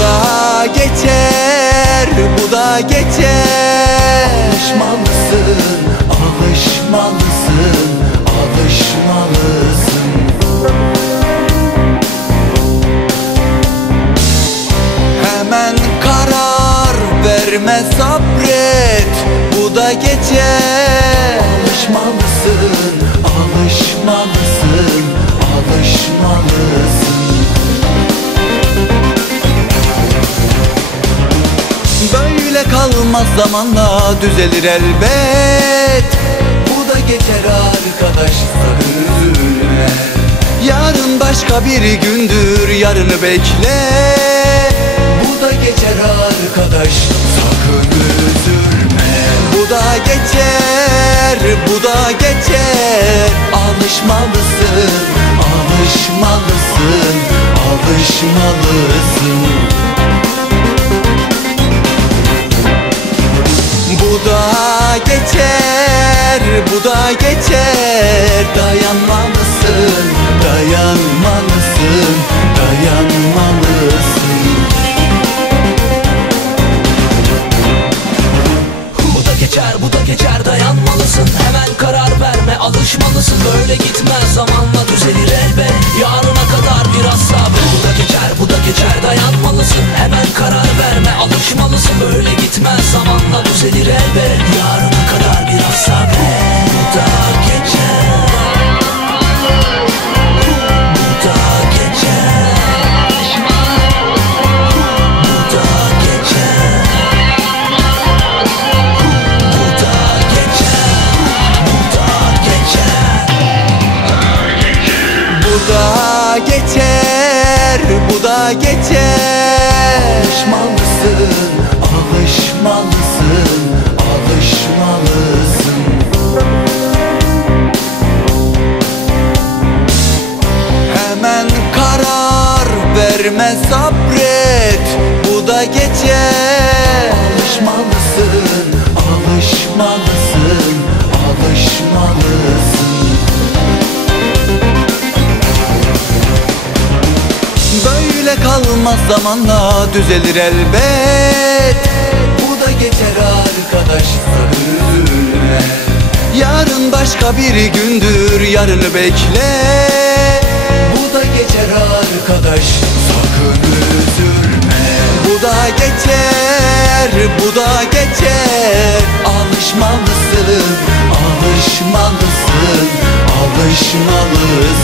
Da geçer, bu da geçer. Alışmalısın, alışmalısın, alışmalısın. Hemen karar verme sabret Bu da geçer. Alışmalısın, alışmalısın, alışmalısın kalmaz zamanla düzelir elbet. Bu da geçer arkadaş sakın üzülme. Yarın başka bir gündür yarını bekle. Bu da geçer arkadaş sakın üzülme. Bu da geçer bu da geçer. Alışmalısın alışmalısın alışmalısın bu da geçer. Dayanmalısın, dayanmalısın, dayanmalısın. Bu da geçer bu da geçer dayanmalısın. Hemen karar verme alışmalısın. Böyle gitmez zamanla düzelir elbet. Yarına kadar biraz sabır Bu da geçer da geçer, bu da geçer. Alışmalısın, alışmalısın, alışmalısın. Hemen karar verme sabret Bu da geçer Kalmaz zamanla düzelir elbet. Bu da geçer arkadaş üzülme. Yarın başka bir gündür yarını bekle. Bu da geçer arkadaş sakın üzülme. Bu da geçer, bu da geçer. Alışmalısın, alışmalısın, alışmalısın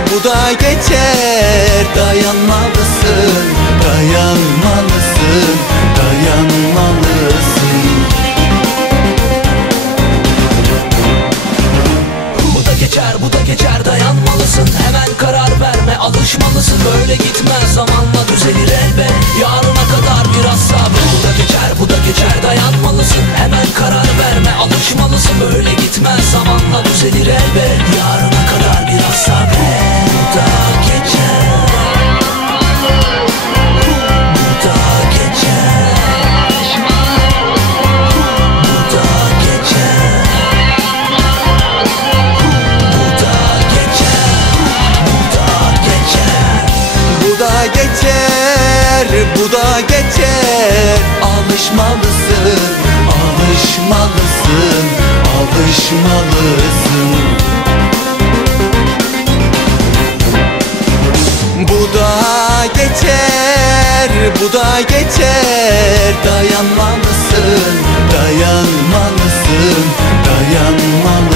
bu da geçer. Dayanmalısın, dayanmalısın, dayanmalısın. Bu da geçer bu da geçer dayanmalısın. Hemen karar verme alışmalısın. Böyle gitmez zamanla düzelir elbet. Yarına da geçer, bu da geçer. Alışmalısın, alışmalısın, alışmalısın. Bu da geçer, bu da geçer. Dayanmalısın, dayanmalısın, dayanmalısın